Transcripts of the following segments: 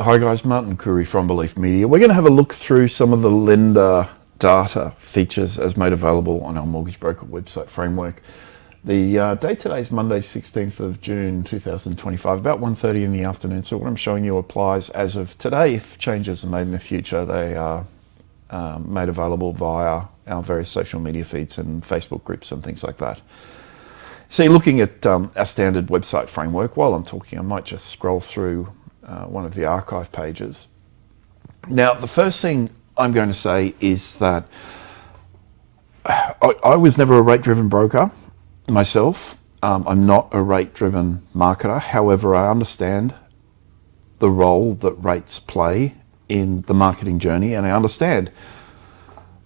Hi guys, Martin Curry from Belief Media. We're going to have a look through some of the lender data features as made available on our mortgage broker website framework. The date today is Monday, 16th of June 2025, about 1:30 in the afternoon. So what I'm showing you applies as of today. If changes are made in the future, they are made available via our various social media feeds and Facebook groups and things like that. So you're looking at our standard website framework. While I'm talking, I might just scroll through one of the archive pages. Now, the first thing I'm going to say is that I was never a rate-driven broker myself. I'm not a rate-driven marketer. However, I understand the role that rates play in the marketing journey, and I understand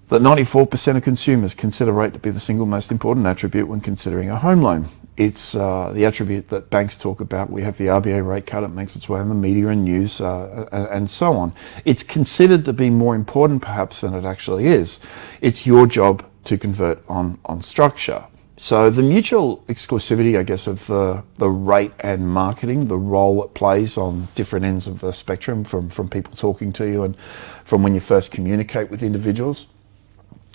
that 94% of consumers consider rate to be the single most important attribute when considering a home loan. It's the attribute that banks talk about. We have the RBA rate cut, it makes its way in the media and news, and so on. It's considered to be more important perhaps than it actually is. It's your job to convert on structure. So the mutual exclusivity, I guess, of the rate and marketing, the role it plays on different ends of the spectrum, from people talking to you and from when you first communicate with individuals,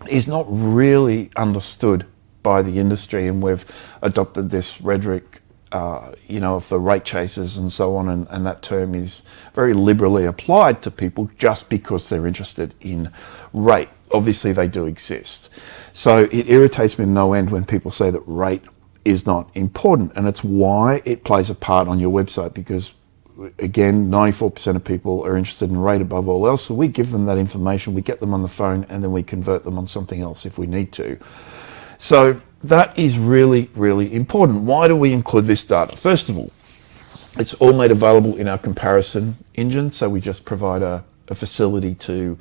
is not really understood by the industry, and we've adopted this rhetoric, of the rate chasers and so on, and that term is very liberally applied to people just because they're interested in rate. Obviously, they do exist. So it irritates me no end when people say that rate is not important, and it's why it plays a part on your website, because again, 94% of people are interested in rate above all else. So we give them that information, we get them on the phone, and then we convert them on something else if we need to. So that is really, really important. Why do we include this data? First of all, it's all made available in our comparison engine. So we just provide a facility to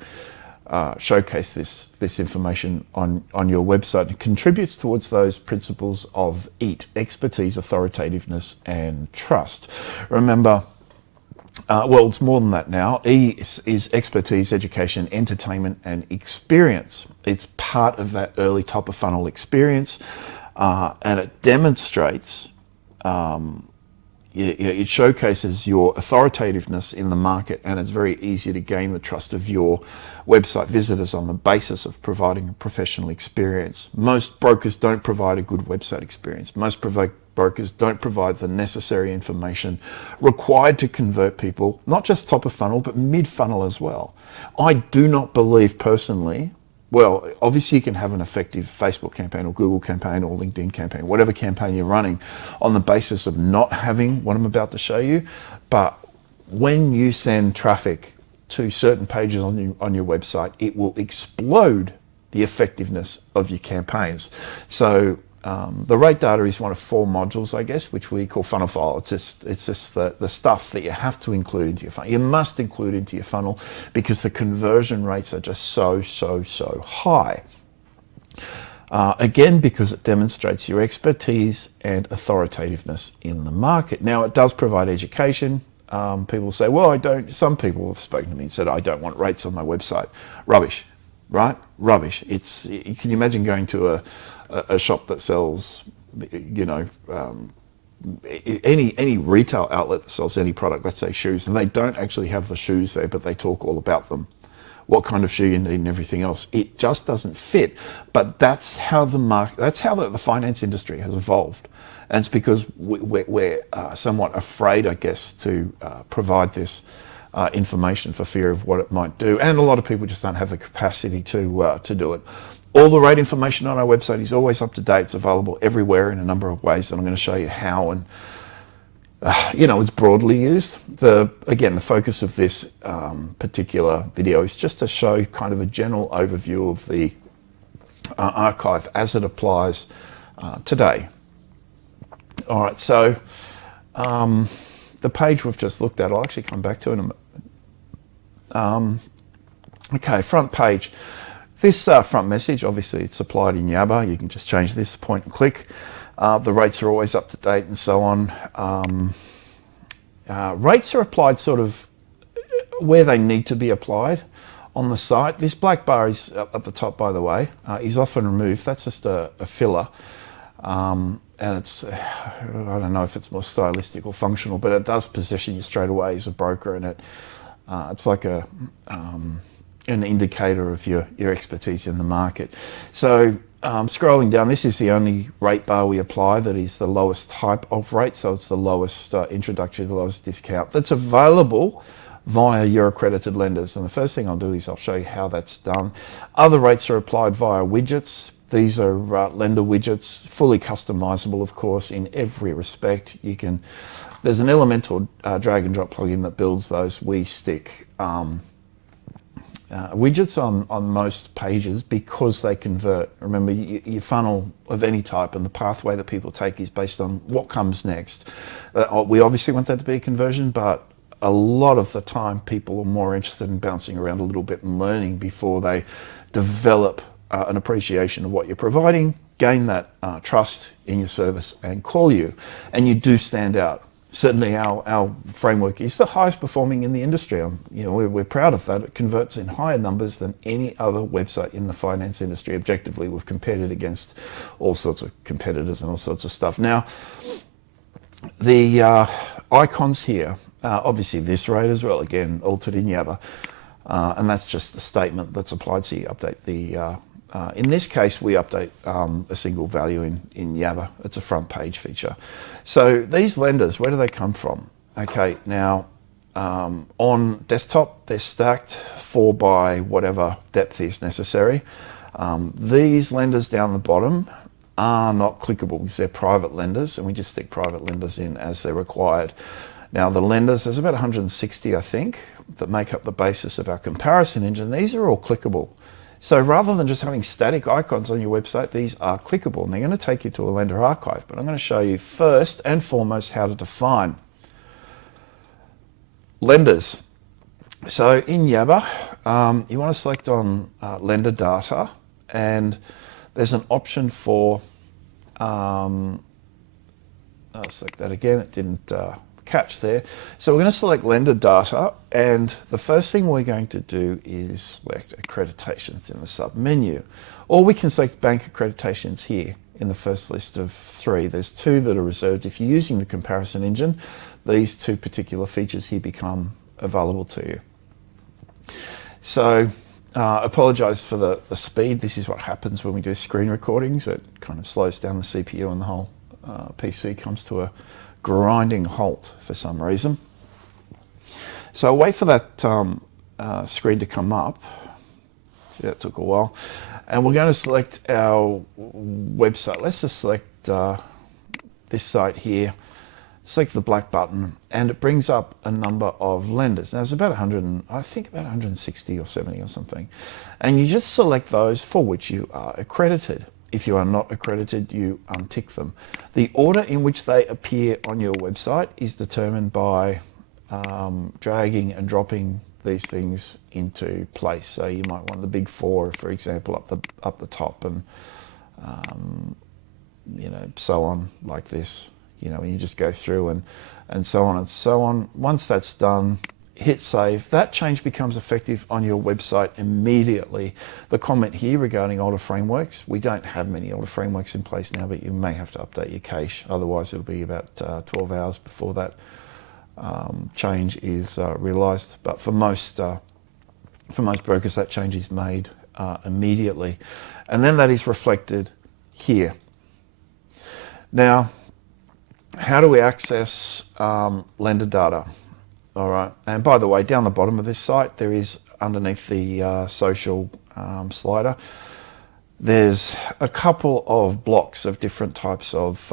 showcase this information on your website. It contributes towards those principles of EAT: expertise, authoritativeness, and trust. Remember, well, it's more than that now. E is expertise, education, entertainment, and experience. It's part of that early top of funnel experience, and it demonstrates, it showcases your authoritativeness in the market, and it's very easy to gain the trust of your website visitors on the basis of providing a professional experience. Most brokers don't provide a good website experience. Most brokers don't provide the necessary information required to convert people, not just top of funnel, but mid funnel as well. I do not believe personally, well, obviously you can have an effective Facebook campaign or Google campaign or LinkedIn campaign, whatever campaign you're running, on the basis of not having what I'm about to show you. But when you send traffic to certain pages on your website, it will explode the effectiveness of your campaigns. So the rate data is one of 4 modules, I guess, which we call funnel file. It's just the stuff that you have to include into your funnel. You must include into your funnel because the conversion rates are just so high. Again, because it demonstrates your expertise and authoritativeness in the market. Now, it does provide education. People say, well, I don't. Some people have spoken to me and said, I don't want rates on my website. Rubbish, right? Rubbish. Can you imagine going to a shop that sells, any retail outlet that sells any product, let's say shoes, and they don't actually have the shoes there, but they talk all about them, what kind of shoe you need and everything else. It just doesn't fit. But that's how the finance industry has evolved. And it's because we're somewhat afraid, I guess, to provide this information for fear of what it might do. And a lot of people just don't have the capacity to do it. All the rate information on our website is always up to date. It's available everywhere in a number of ways, and I'm going to show you how, and it's broadly used. Again, the focus of this particular video is just to show kind of a general overview of the archive as it applies today. All right, so the page we've just looked at, I'll actually come back to in a moment. Okay, front page. This front message, obviously it's applied in Yabba. You can just change this, point and click. The rates are always up to date and so on. Rates are applied sort of where they need to be applied on the site. This black bar is at the top, by the way, is often removed. That's just a filler. And it's, I don't know if it's more stylistic or functional, but it does position you straight away as a broker, and it It's like an indicator of your expertise in the market. So scrolling down, this is the only rate bar we apply that is the lowest type of rate. So it's the lowest introductory, the lowest discount that's available via your accredited lenders. And the first thing I'll do is I'll show you how that's done. Other rates are applied via widgets. These are lender widgets, fully customizable, of course, in every respect. There's an elemental drag and drop plugin that builds those. We stick widgets on most pages because they convert. Remember, your funnel of any type and the pathway that people take is based on what comes next. We obviously want that to be a conversion, but a lot of the time people are more interested in bouncing around a little bit and learning before they develop an appreciation of what you're providing, gain that trust in your service and call you. And you do stand out. Certainly our framework is the highest performing in the industry. We're proud of that. It converts in higher numbers than any other website in the finance industry. Objectively, we've compared it against all sorts of competitors and all sorts of stuff. Now, the icons here, obviously this rate as well, again, altered in Yabba. And that's just a statement that's applied. So you update the, in this case, we update a single value in Yabba. It's a front page feature. So these lenders, where do they come from? Okay, now on desktop, they're stacked 4 by whatever depth is necessary. These lenders down the bottom are not clickable because they're private lenders, and we just stick private lenders in as they're required. Now the lenders, there's about 160, I think, that make up the basis of our comparison engine. These are all clickable. So rather than just having static icons on your website, these are clickable, and they're going to take you to a lender archive. But I'm going to show you first and foremost how to define lenders. So in Yabba, you want to select on lender data, and there's an option for, I'll select that again, it didn't catch there. So we're going to select lender data, and the first thing we're going to do is select accreditations in the sub menu, or we can select bank accreditations here in the first list of 3. There's 2 that are reserved. If you're using the comparison engine, these 2 particular features here become available to you. So apologize for the speed. This is what happens when we do screen recordings. It kind of slows down the CPU and the whole PC comes to a grinding halt for some reason. So I'll wait for that screen to come up. That took a while. And we're going to select our website. Let's just select this site here. Select the black button, and it brings up a number of lenders. Now, there's about 100, I think about 160 or 70 or something. And you just select those for which you are accredited. If you are not accredited, you untick them. The order in which they appear on your website is determined by dragging and dropping these things into place. So you might want the big 4, for example, up the top, and so on, like this. And you just go through and so on and so on. Once that's done, hit save. That change becomes effective on your website immediately. The comment here regarding older frameworks, we don't have many older frameworks in place now, but you may have to update your cache. Otherwise, it'll be about 12 hours before that change is realized. But for most brokers, that change is made immediately. And then that is reflected here. Now, how do we access lender data? All right, and by the way, down the bottom of this site, there is, underneath the social slider, there's a couple of blocks of different types of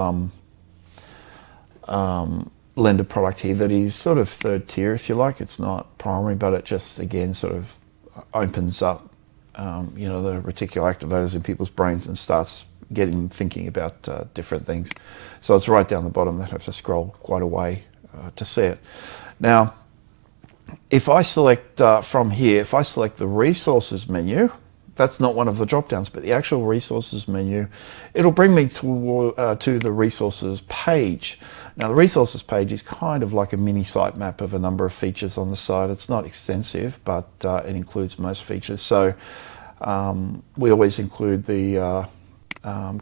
lender product here that is sort of third tier, if you like. It's not primary, but it just, again, sort of opens up, the reticular activators in people's brains and starts getting them thinking about different things. So it's right down the bottom. They have to scroll quite a way to see it. Now, if I select from here, if I select the resources menu, that's not one of the drop downs, but the actual resources menu, it'll bring me to the resources page. Now, the resources page is kind of like a mini sitemap of a number of features on the site. It's not extensive, but it includes most features. So we always include the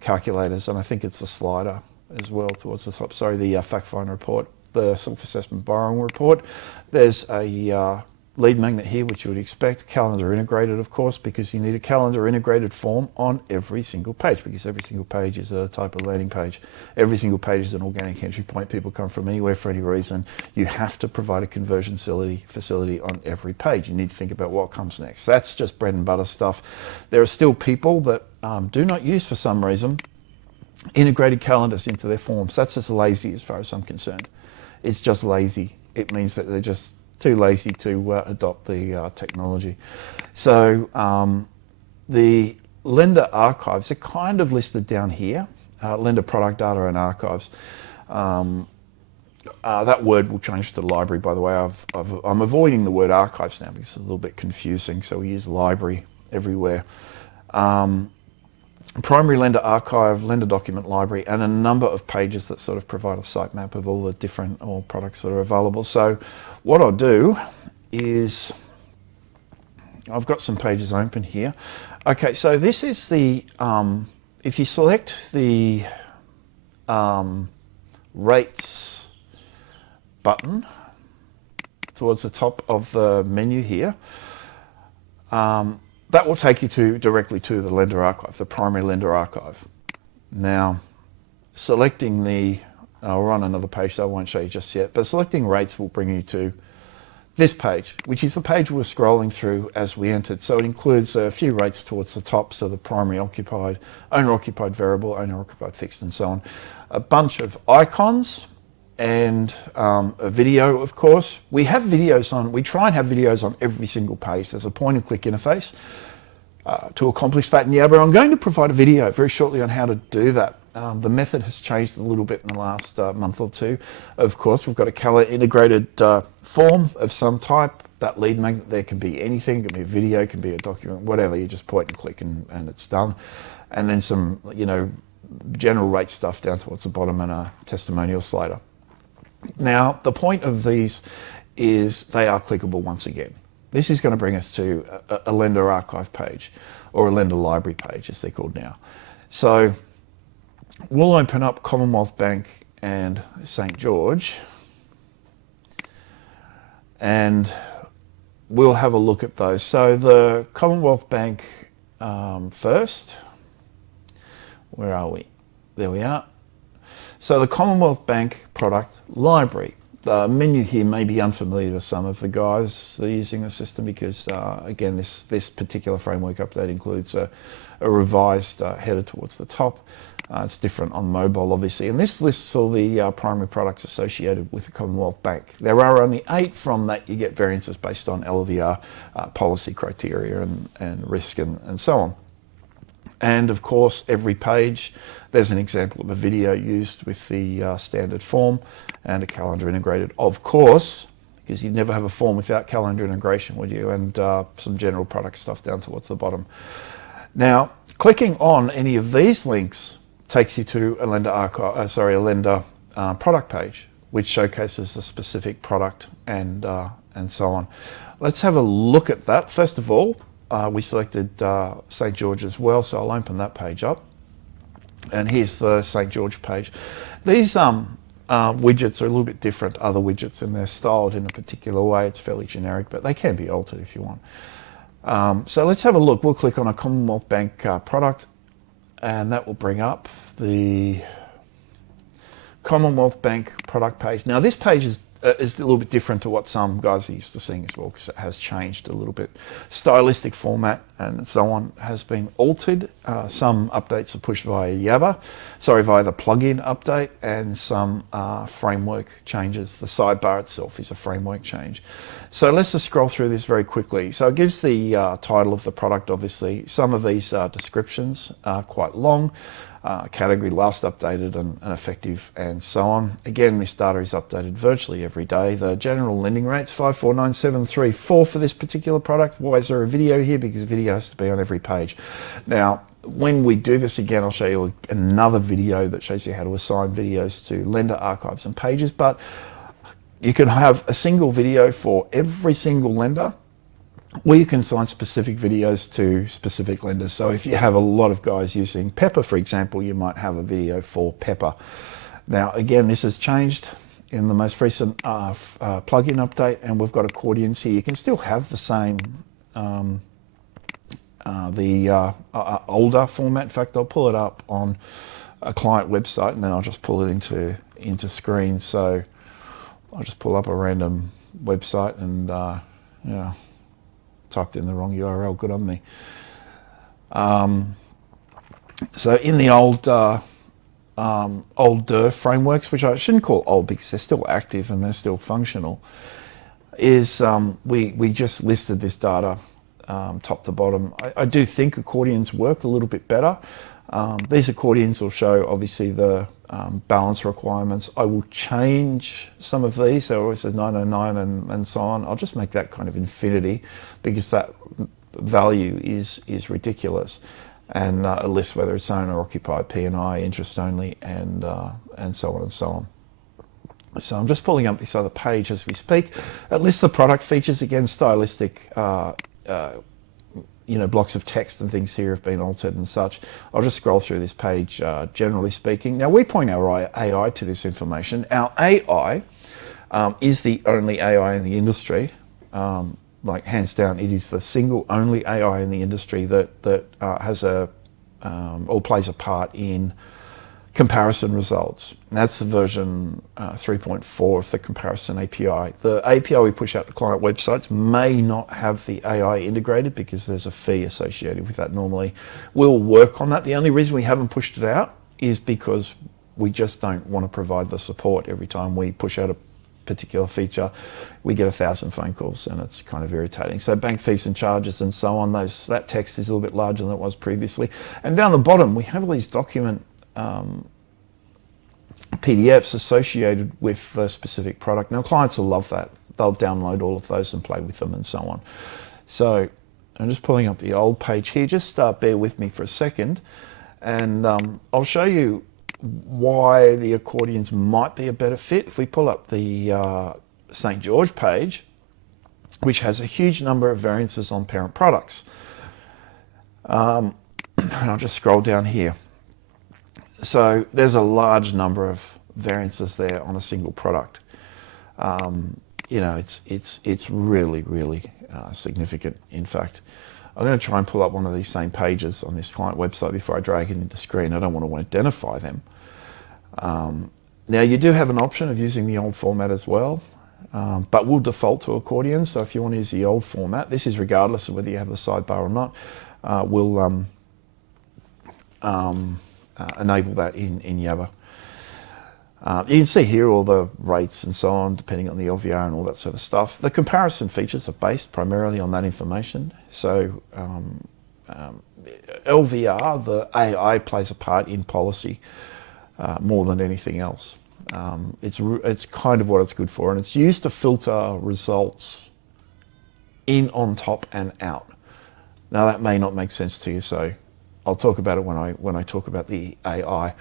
calculators, and I think it's the slider as well towards the top. Sorry, the fact find report, the self-assessment borrowing report. There's a lead magnet here, which you would expect. Calendar integrated, of course, because you need a calendar integrated form on every single page, because every single page is a type of landing page. Every single page is an organic entry point. People come from anywhere for any reason. You have to provide a conversion facility on every page. You need to think about what comes next. That's just bread and butter stuff. There are still people that do not use, for some reason, integrated calendars into their forms. That's just lazy as far as I'm concerned. It's just lazy. It means that they're just too lazy to adopt the technology. So the lender archives are kind of listed down here, lender product data and archives. That word will change to library, by the way. I'm avoiding the word archives now because it's a little bit confusing, so we use library everywhere. Primary lender archive, lender document library, and a number of pages that sort of provide a sitemap of all the different products that are available. So what I'll do is, I've got some pages open here. Okay, so this is the, if you select the rates button towards the top of the menu here, that will take you directly to the lender archive, the primary lender archive. Now, selecting the, we're on another page, so I won't show you just yet, but selecting rates will bring you to this page, which is the page we were scrolling through as we entered. So it includes a few rates towards the top, so the primary occupied, owner occupied variable, owner occupied fixed, and so on. A bunch of icons and a video, of course. We have videos on, we try and have videos on every single page. There's a point and click interface to accomplish that. And yeah, but I'm going to provide a video very shortly on how to do that. The method has changed a little bit in the last month or two. Of course, we've got a calendar integrated form of some type. That lead magnet there can be anything, it can be a video, it can be a document, whatever. You just point and click and it's done. And then some, general rate stuff down towards the bottom and a testimonial slider. Now, the point of these is they are clickable once again. This is going to bring us to a lender archive page, or a lender library page as they're called now. So we'll open up Commonwealth Bank and St. George, and we'll have a look at those. So the Commonwealth Bank first, where are we? There we are. So the Commonwealth Bank product library. The menu here may be unfamiliar to some of the guys that are using the system because, again, this particular framework update includes a revised header towards the top. It's different on mobile, obviously. And this lists all the primary products associated with the Commonwealth Bank. There are only 8 from that. You get variances based on LVR, policy criteria and risk and so on. And of course, every page, there's an example of a video used with the standard form and a calendar integrated, of course, because you'd never have a form without calendar integration, would you? And some general product stuff down towards the bottom. Now, clicking on any of these links takes you to a lender archive, a lender product page, which showcases the specific product and so on. Let's have a look at that. First of all, we selected St. George as well, so I'll open that page up. And here's the St. George page. These widgets are a little bit different, other widgets, and they're styled in a particular way. It's fairly generic, but they can be altered if you want. So let's have a look. We'll click on a Commonwealth Bank product, and that will bring up the Commonwealth Bank product page. Now this page is a little bit different to what some guys are used to seeing as well, because it has changed a little bit. Stylistic format and so on has been altered. Some updates are pushed via via the plugin update, and some framework changes. The sidebar itself is a framework change. So let's just scroll through this very quickly. So it gives the title of the product, obviously. Some of these descriptions are quite long. Category last updated and effective and so on. Again, this data is updated virtually every day. The general lending rates 549734 for this particular product. Why is there a video here? Because video has to be on every page. Now, when we do this again, I'll show you another video that shows you how to assign videos to lender archives and pages, but you can have a single video for every single lender, or you can assign specific videos to specific lenders. So if you have a lot of guys using Pepper, for example, you might have a video for Pepper. Now, again, this has changed in the most recent plugin update, and we've got accordions here. You can still have the same, older format. In fact, I'll pull it up on a client website and then I'll just pull it into screen. So I'll just pull up a random website and, typed in the wrong URL, good on me. So in the old frameworks, which I shouldn't call old because they're still active and they're still functional, is we just listed this data top to bottom. I do think accordions work a little bit better. These accordions will show obviously the balance requirements. I will change some of these, so it says 909 and so on. I'll just make that kind of infinity because that value is ridiculous, and a list whether it's owner occupied, P&I, interest only, and so on and so on. So I'm just pulling up this other page as we speak. It lists the product features, again, stylistic, blocks of text and things here have been altered and such. I'll just scroll through this page, generally speaking. Now, we point our AI to this information. Our AI is the only AI in the industry. Like hands down, it is the single only AI in the industry that has or plays a part in comparison results. And that's the version 3.4 of the comparison API. The API we push out to client websites may not have the AI integrated because there's a fee associated with that normally. We'll work on that. The only reason we haven't pushed it out is because we just don't want to provide the support. Every time we push out a particular feature, we get 1,000 phone calls and it's kind of irritating. So bank fees and charges and so on, that text is a little bit larger than it was previously. And down the bottom, we have all these document PDFs associated with the specific product. Now, clients will love that. They'll download all of those and play with them and so on. So I'm just pulling up the old page here. Just bear with me for a second, and I'll show you why the accordions might be a better fit. If we pull up the St. George page, which has a huge number of variances on parent products. And I'll just scroll down here. So there's a large number of variances there on a single product. It's really, really significant. In fact, I'm going to try and pull up one of these same pages on this client website before I drag it into screen. I don't want to identify them. Now, you do have an option of using the old format as well, but we'll default to accordion. So if you want to use the old format, this is regardless of whether you have the sidebar or not, we'll enable that in Yabba. You can see here all the rates and so on, depending on the LVR and all that sort of stuff. The comparison features are based primarily on that information. So LVR, the AI, plays a part in policy more than anything else. It's kind of what it's good for, and it's used to filter results in, on top, and out. Now, that may not make sense to you, so I'll talk about it when I talk about the AI.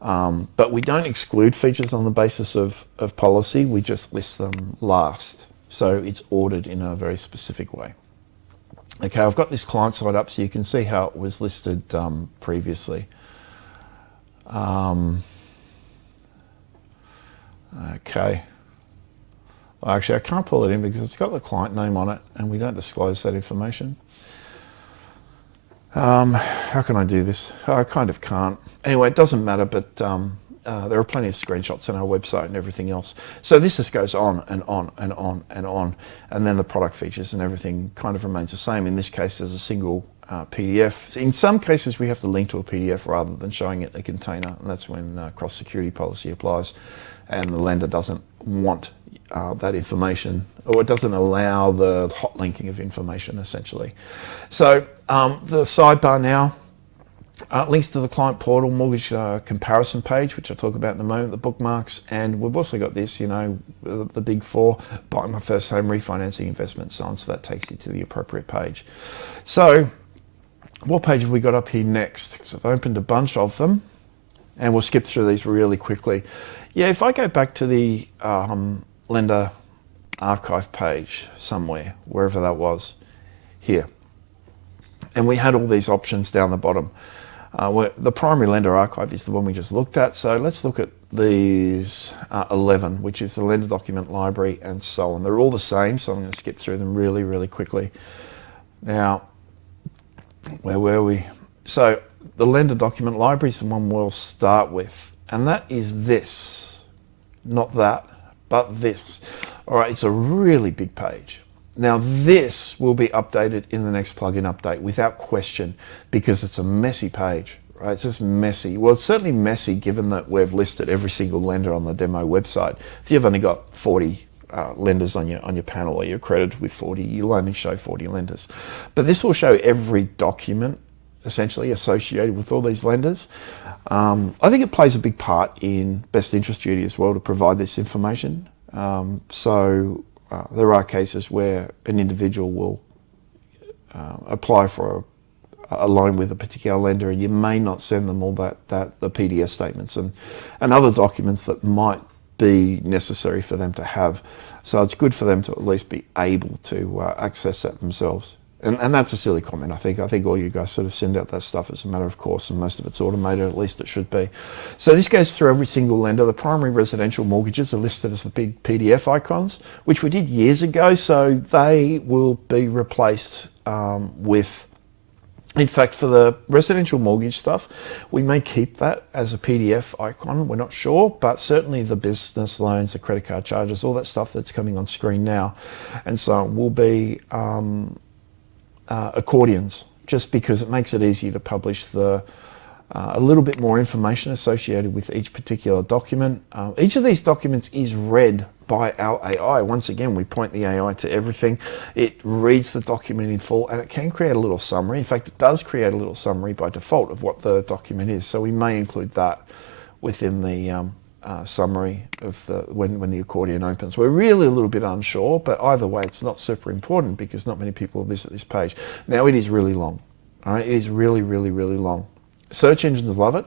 But we don't exclude features on the basis of policy. We just list them last. So it's ordered in a very specific way. Okay, I've got this client side up so you can see how it was listed previously. Okay. Well, actually, I can't pull it in because it's got the client name on it and we don't disclose that information. How can I do this? I kind of can't. Anyway, it doesn't matter, but there are plenty of screenshots on our website and everything else. So this just goes on and on and on and on, and then the product features and everything kind of remains the same. In this case, there's a single PDF. In some cases, we have to link to a PDF rather than showing it in a container, and that's when cross-security policy applies, and the lender doesn't want that information, or it doesn't allow the hot linking of information, essentially. So the sidebar now links to the client portal, mortgage comparison page, which I'll talk about in a moment, the bookmarks, and we've also got this, the big four, buy my first home, refinancing, investment, so on, so that takes you to the appropriate page. So what page have we got up here next? So I've opened a bunch of them, and we'll skip through these really quickly. Yeah, if I go back to the lender archive page somewhere, wherever that was, here, and we had all these options down the bottom. The primary lender archive is the one we just looked at. So let's look at these 11, which is the lender document library and so on. They're all the same, so I'm going to skip through them really, really quickly. Now, where were we? So the lender document library is the one we'll start with, and that is this, not that, but this. All right, it's a really big page. Now this will be updated in the next plugin update without question, because it's a messy page, right? It's just messy. Well, it's certainly messy given that we've listed every single lender on the demo website. If you've only got 40 lenders on your panel, or you're accredited with 40, you'll only show 40 lenders. But this will show every document essentially associated with all these lenders. I think it plays a big part in best interest duty as well to provide this information. There are cases where an individual will apply for a loan with a particular lender, and you may not send them all the PDS statements and other documents that might be necessary for them to have. So it's good for them to at least be able to access that themselves. And that's a silly comment, I think. I think all you guys sort of send out that stuff as a matter of course, and most of it's automated, at least it should be. So this goes through every single lender. The primary residential mortgages are listed as the big PDF icons, which we did years ago, so they will be replaced with, in fact, for the residential mortgage stuff, we may keep that as a PDF icon, we're not sure, but certainly the business loans, the credit card charges, all that stuff that's coming on screen now, and so on will be accordions, just because it makes it easier to publish a little bit more information associated with each particular document. Each of these documents is read by our AI. Once again, we point the AI to everything. It reads the document in full, and it can create a little summary. In fact, it does create a little summary by default of what the document is. So we may include that within the summary of when the accordion opens. We're really a little bit unsure, but either way, it's not super important because not many people visit this page. Now, it is really long. All right, it is really, really, really long. Search engines love it.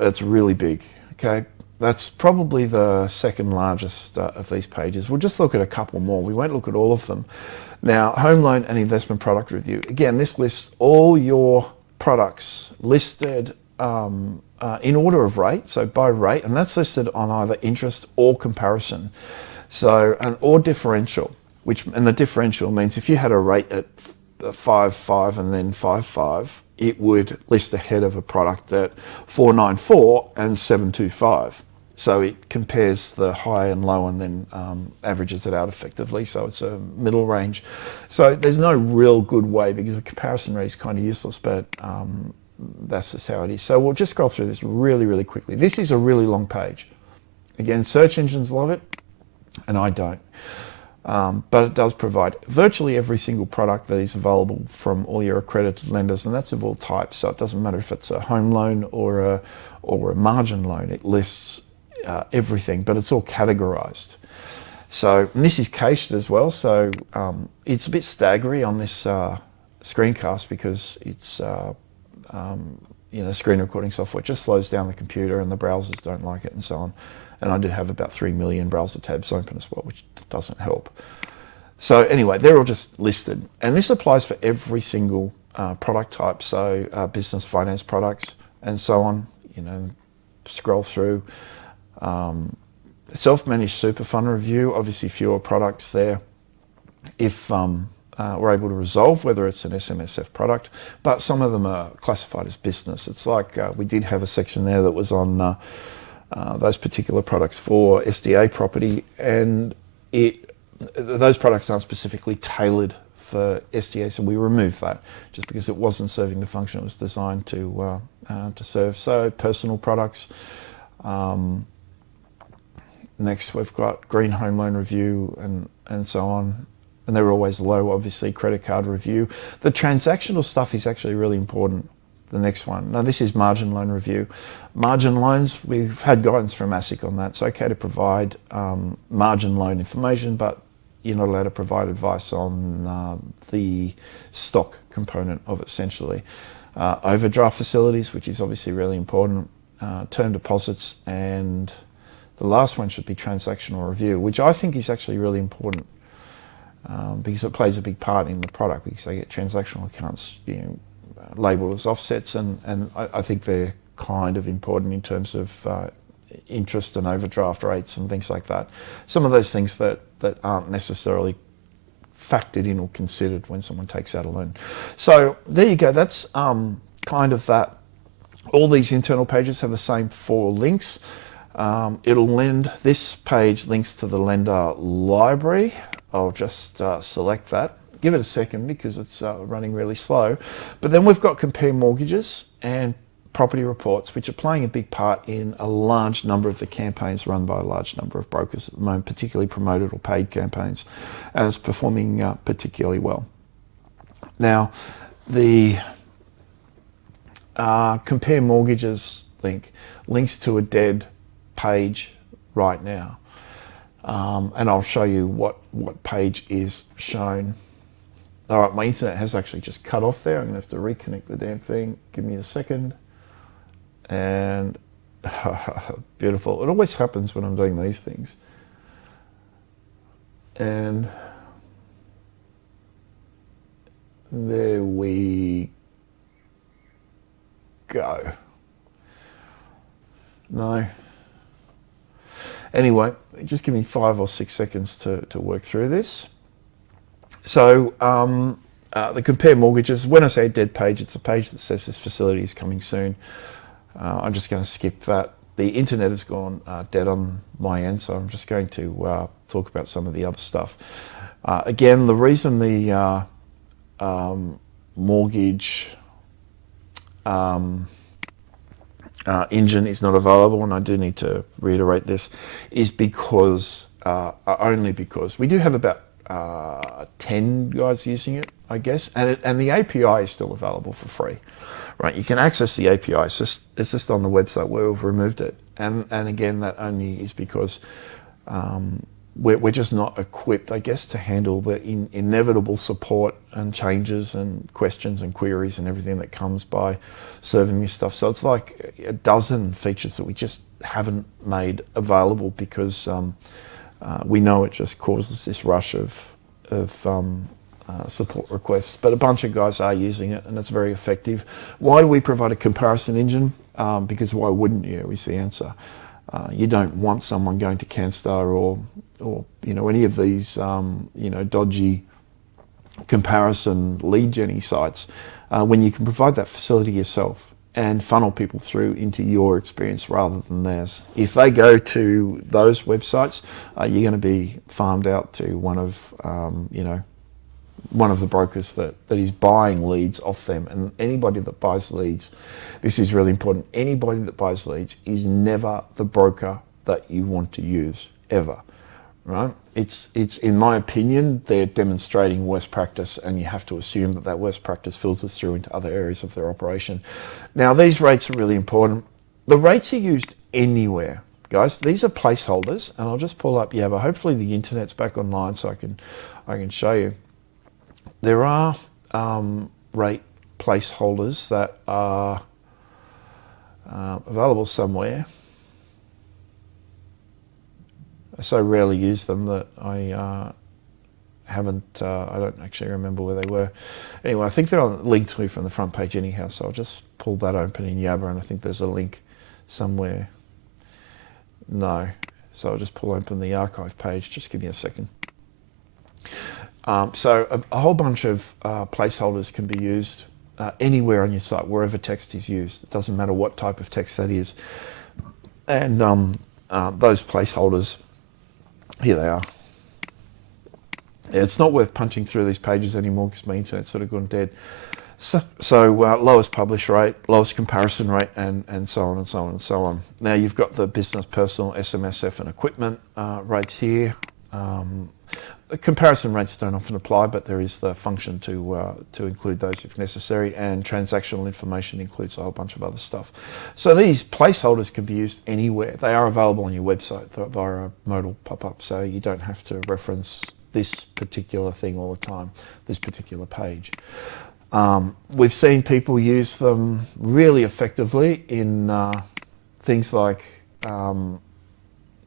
It's really big. Okay, that's probably the second largest of these pages. We'll just look at a couple more. We won't look at all of them. Now, home loan and investment product review. Again, this lists all your products listed in order of rate, so by rate, and that's listed on either interest or comparison, so or differential. And the differential means if you had a rate at 5.5 and then 5.5, it would list ahead of a product at 4.94 and 7.25. So it compares the high and low and then averages it out effectively. So it's a middle range. So there's no real good way, because the comparison rate is kind of useless, but that's just how it is. So we'll just scroll through this really, really quickly. This is a really long page. Again, search engines love it, and I don't. But it does provide virtually every single product that is available from all your accredited lenders, and that's of all types. So it doesn't matter if it's a home loan or a margin loan. It lists everything, but it's all categorized. So, and this is cached as well. So it's a bit staggery on this screencast because it's screen recording software. It just slows down the computer, and the browsers don't like it, and so on. And I do have about 3 million browser tabs open as well, which doesn't help. So anyway, they're all just listed, and this applies for every single product type. So business finance products and so on. Scroll through. Self-managed super fund review. Obviously, fewer products there. If we're able to resolve whether it's an SMSF product, but some of them are classified as business. It's like we did have a section there that was on those particular products for SDA property, and those products aren't specifically tailored for SDA, so we removed that just because it wasn't serving the function it was designed to serve. So personal products. Next, we've got green home loan review and so on. And they're always low, obviously, credit card review. The transactional stuff is actually really important, the next one. Now, this is margin loan review. Margin loans, we've had guidance from ASIC on that. It's okay to provide margin loan information, but you're not allowed to provide advice on the stock component of it, essentially. Overdraft facilities, which is obviously really important. Term deposits, and the last one should be transactional review, which I think is actually really important. Because it plays a big part in the product, because they get transactional accounts labelled as offsets, and I think they're kind of important in terms of interest and overdraft rates and things like that. Some of those things that aren't necessarily factored in or considered when someone takes out a loan. So there you go. That's kind of that. All these internal pages have the same 4 links. This page links to the lender library. I'll just select that. Give it a second because it's running really slow. But then we've got compare mortgages and property reports, which are playing a big part in a large number of the campaigns run by a large number of brokers at the moment, particularly promoted or paid campaigns, and it's performing particularly well. Now, the compare mortgages links to a dead page right now, and I'll show you what page is shown. All right, my internet has actually just cut off there. I'm gonna have to reconnect the damn thing. Give me a second. And beautiful. It always happens when I'm doing these things. And there we go. No. Anyway, just give me 5 or 6 seconds to work through this. So the compare mortgages, when I say a dead page, it's a page that says this facility is coming soon. I'm just going to skip that. The internet has gone dead on my end, so I'm just going to talk about some of the other stuff. Again, the reason the mortgage engine is not available, and I do need to reiterate this, is because, only because, we do have about 10 guys using it, I guess, and the API is still available for free. Right, you can access the API. It's just on the website where we've removed it, and again, that only is because we're just not equipped, I guess, to handle the inevitable support and changes and questions and queries and everything that comes by serving this stuff. So it's like a dozen features that we just haven't made available because we know it just causes this rush of support requests, but a bunch of guys are using it and it's very effective. Why do we provide a comparison engine? Because why wouldn't you, is the answer. You don't want someone going to CanStar or any of these dodgy comparison lead gen sites when you can provide that facility yourself and funnel people through into your experience rather than theirs. If they go to those websites, you're going to be farmed out to one of the brokers that is buying leads off them. And anybody that buys leads, this is really important, anybody that buys leads is never the broker that you want to use, ever, right? It's in my opinion, they're demonstrating worst practice, and you have to assume that that worst practice filters through into other areas of their operation. Now, these rates are really important. The rates are used anywhere, guys. These are placeholders, and I'll just pull up Yabba. Hopefully the internet's back online so I can show you. There are rate placeholders that are available somewhere. I so rarely use them that I don't actually remember where they were. Anyway, I think they're linked to me from the front page anyhow, so I'll just pull that open in Yabba, and I think there's a link somewhere. No, so I'll just pull open the archive page. Just give me a second. So a whole bunch of placeholders can be used anywhere on your site, wherever text is used. It doesn't matter what type of text that is. And those placeholders, here they are. Yeah, it's not worth punching through these pages anymore because my internet's sort of gone dead. So lowest publish rate, lowest comparison rate, and so on and so on and so on. Now you've got the business, personal, SMSF, and equipment rates here. Comparison rates don't often apply, but there is the function to include those if necessary, and transactional information includes a whole bunch of other stuff. So these placeholders can be used anywhere. They are available on your website via a modal pop-up, so you don't have to reference this particular thing all the time, this particular page. We've seen people use them really effectively in things like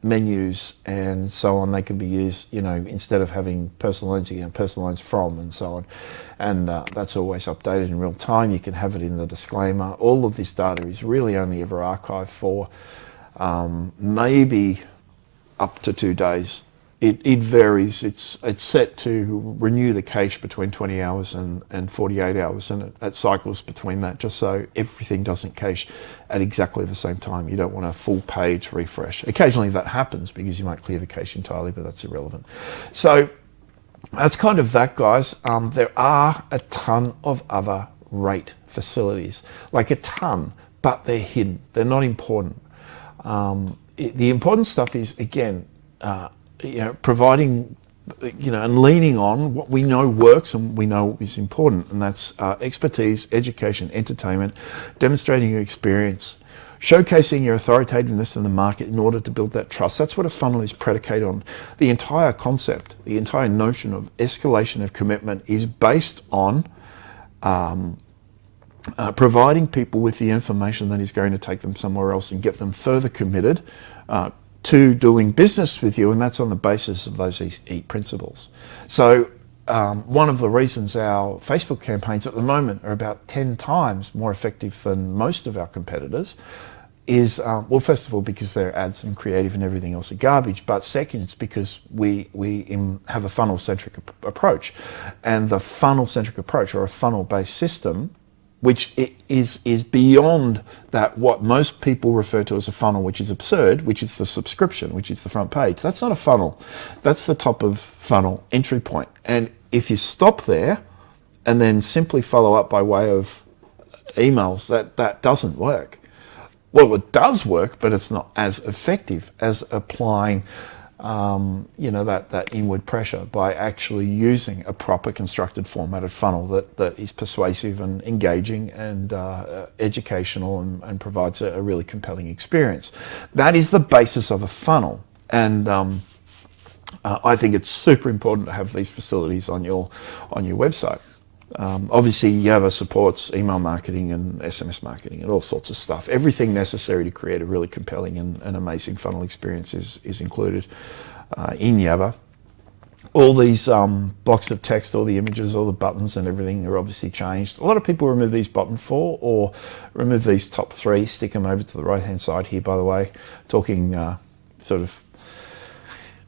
menus and so on. They can be used, you know, instead of having personal loans, you know, personal loans from and so on. And that's always updated in real time. You can have it in the disclaimer. All of this data is really only ever archived for maybe up to 2 days. It varies. It's set to renew the cache between 20 hours and 48 hours, and it cycles between that, just so everything doesn't cache at exactly the same time. You don't want a full page refresh. Occasionally that happens because you might clear the cache entirely, but that's irrelevant. So that's kind of that, guys. There are a ton of other rate facilities, like a ton, but they're hidden. They're not important. The important stuff is, again, you know, providing, you know, and leaning on what we know works and we know is important, and that's expertise, education, entertainment, demonstrating your experience, showcasing your authoritativeness in the market in order to build that trust. That's what a funnel is predicated on. The entire concept, the entire notion of escalation of commitment is based on providing people with the information that is going to take them somewhere else and get them further committed to doing business with you, and that's on the basis of those eight principles. So one of the reasons our Facebook campaigns at the moment are about 10 times more effective than most of our competitors is, well, first of all, because their ads and creative and everything else are garbage, but second, it's because we have a funnel-centric approach. And the funnel-centric approach, or a funnel-based system, which is beyond that what most people refer to as a funnel, which is absurd, which is the subscription, which is the front page. That's not a funnel. That's the top of funnel entry point. And if you stop there and then simply follow up by way of emails, that doesn't work. Well, it does work, but it's not as effective as applying you know, that inward pressure by actually using a proper constructed formatted funnel that is persuasive and engaging and educational and provides a really compelling experience. That is the basis of a funnel. And I think it's super important to have these facilities on your website. Obviously, Java supports email marketing and SMS marketing and all sorts of stuff. Everything necessary to create a really compelling and amazing funnel experience is included in Java. All these blocks of text, all the images, all the buttons and everything are obviously changed. A lot of people remove these bottom 4 or remove these top 3, stick them over to the right-hand side here, by the way, talking sort of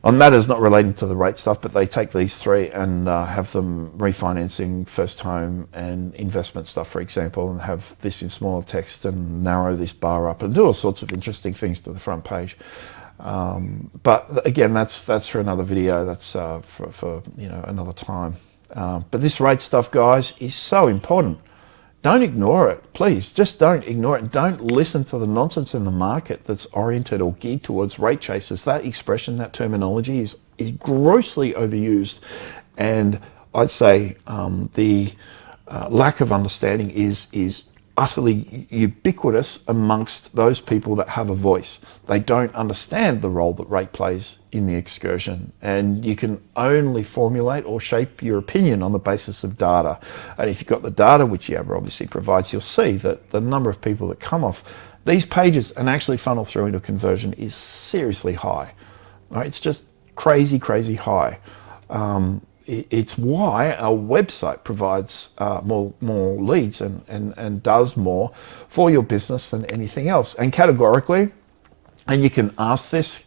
on matters not relating to the rate stuff, but they take these 3 and have them refinancing, first home and investment stuff, for example, and have this in smaller text and narrow this bar up and do all sorts of interesting things to the front page. But again, that's for another video. That's for you know, another time. But this rate stuff, guys, is so important. Don't ignore it, please. Just don't ignore it. Don't listen to the nonsense in the market that's oriented or geared towards rate chasers. That expression, that terminology is grossly overused. And I'd say the lack of understanding is utterly ubiquitous amongst those people that have a voice. They don't understand the role that rate plays in the excursion, and you can only formulate or shape your opinion on the basis of data. And if you've got the data, which Java obviously provides, you'll see that the number of people that come off these pages and actually funnel through into conversion is seriously high. Right? It's just crazy, crazy high. It's why our website provides more leads and does more for your business than anything else. And categorically, and you can ask this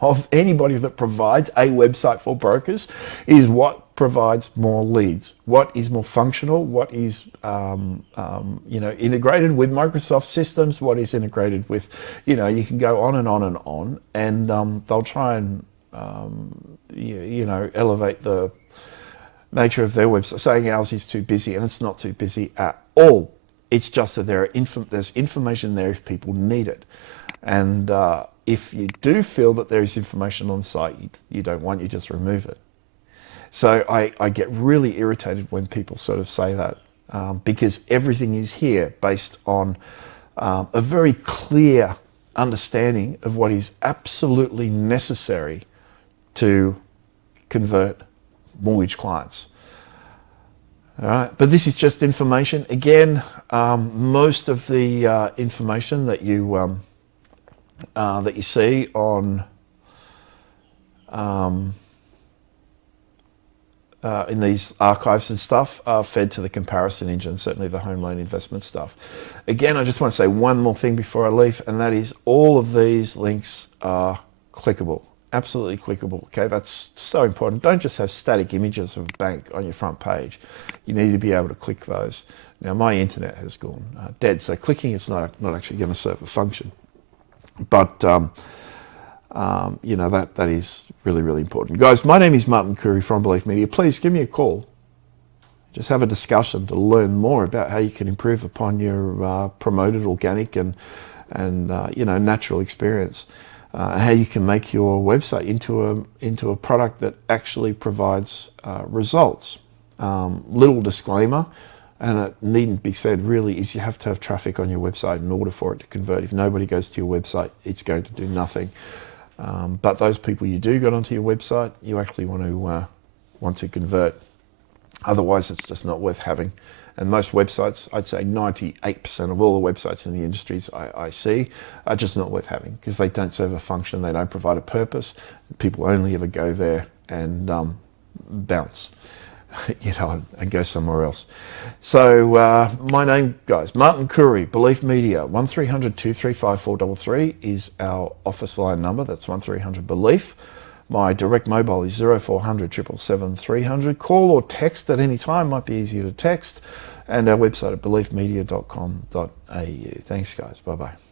of anybody that provides a website for brokers, is what provides more leads? What is more functional? What is you know, integrated with Microsoft systems? What is integrated with, you know, you can go on and on and on, and they'll try and you know, elevate the nature of their website, saying ours is too busy, and it's not too busy at all. It's just that there's information there if people need it. And if you do feel that there is information on site you don't want, you just remove it. So I get really irritated when people sort of say that, because everything is here based on a very clear understanding of what is absolutely necessary to convert mortgage clients. All right, but this is just information. Again, most of the information that you see on in these archives and stuff are fed to the comparison engine, certainly the home loan investment stuff. Again, I just want to say one more thing before I leave, and that is all of these links are clickable, absolutely clickable. Okay, that's so important. Don't just have static images of a bank on your front page. You need to be able to click those. Now, my internet has gone dead, so clicking is not actually going to serve a function. But you know, that is really, really important. Guys, my name is Martin Curry from Belief Media. Please give me a call. Just have a discussion to learn more about how you can improve upon your promoted organic and you know, natural experience. How you can make your website into a product that actually provides results. Little disclaimer, and it needn't be said really, is you have to have traffic on your website in order for it to convert. If nobody goes to your website, it's going to do nothing. But those people you do get onto your website, you actually want to convert. Otherwise, it's just not worth having. And most websites, I'd say 98% of all the websites in the industries I see are just not worth having because they don't serve a function, they don't provide a purpose. People only ever go there and bounce, you know, and go somewhere else. So my name, guys, Martin Curry, Belief Media, 1300 235 433 is our office line number. That's 1300 Belief. My direct mobile is 0400 777 300. Call or text at any time, might be easier to text. And our website at beliefmedia.com.au. Thanks, guys. Bye-bye.